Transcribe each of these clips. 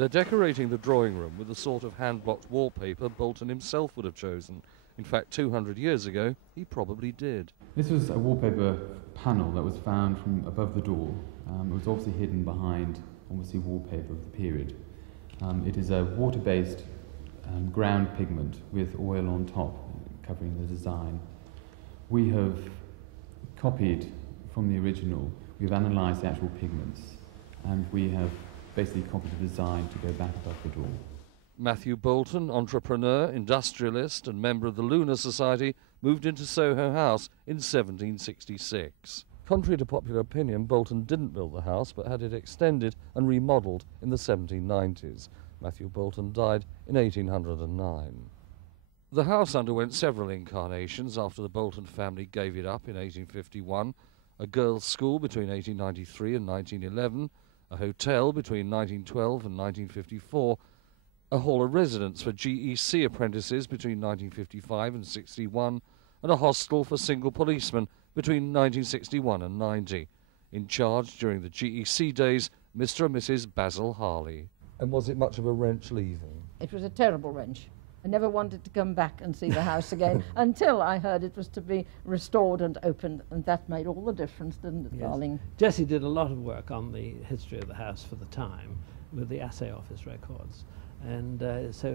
They're decorating the drawing room with the sort of hand-blocked wallpaper Boulton himself would have chosen. In fact, 200 years ago, he probably did. This was a wallpaper panel that was found from above the door. It was obviously hidden behind, obviously, wallpaper of the period. It is a water-based ground pigment with oil on top, covering the design. We have copied from the original. We've analysed the actual pigments, and we have basically copied the design to go back above the door. Matthew Boulton, entrepreneur, industrialist and member of the Lunar Society, moved into Soho House in 1766. Contrary to popular opinion, Boulton didn't build the house but had it extended and remodelled in the 1790s. Matthew Boulton died in 1809. The house underwent several incarnations after the Boulton family gave it up in 1851, a girls' school between 1893 and 1911, a hotel between 1912 and 1954, a hall of residence for GEC apprentices between 1955 and 61, and a hostel for single policemen between 1961 and 90. In charge during the GEC days, Mr. and Mrs. Basil Harley. And was it much of a wrench leaving? It was a terrible wrench. I never wanted to come back and see the house again until I heard it was to be restored and opened, and that made all the difference, didn't it, darling? Jessie did a lot of work on the history of the house for the time with the assay office records, and so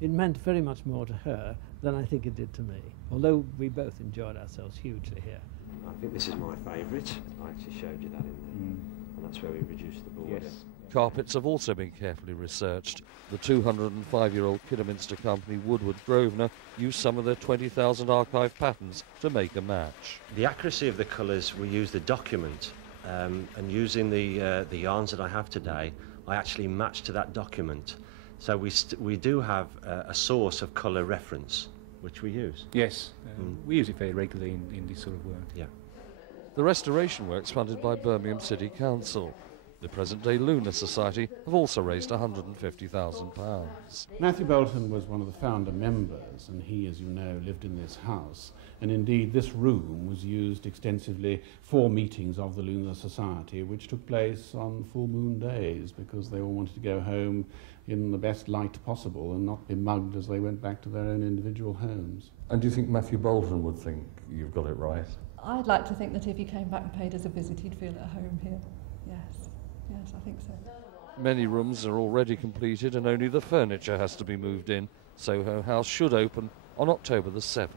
it meant very much more to her than I think it did to me, although we both enjoyed ourselves hugely here. I think this is my favourite. I actually showed you that in there, and that's where we reduced the border. Yes. Carpets have also been carefully researched. The 205-year-old Kidderminster company Woodward Grosvenor used some of their 20,000 archive patterns to make a match. The accuracy of the colours, we used the document, and using the yarns that I have today, I actually matched to that document. So we do have a source of colour reference, which we use. Yes, we use it very regularly in this sort of work. Yeah. The restoration works funded by Birmingham City Council. The present-day Lunar Society have also raised £150,000. Matthew Boulton was one of the founder members, and he, as you know, lived in this house. And indeed, this room was used extensively for meetings of the Lunar Society, which took place on full moon days, because they all wanted to go home in the best light possible and not be mugged as they went back to their own individual homes. And do you think Matthew Boulton would think you've got it right? I'd like to think that if he came back and paid us a visit, he'd feel at home here. Yes. Yes, I think so. Many rooms are already completed and only the furniture has to be moved in. Soho House should open on October the 7th.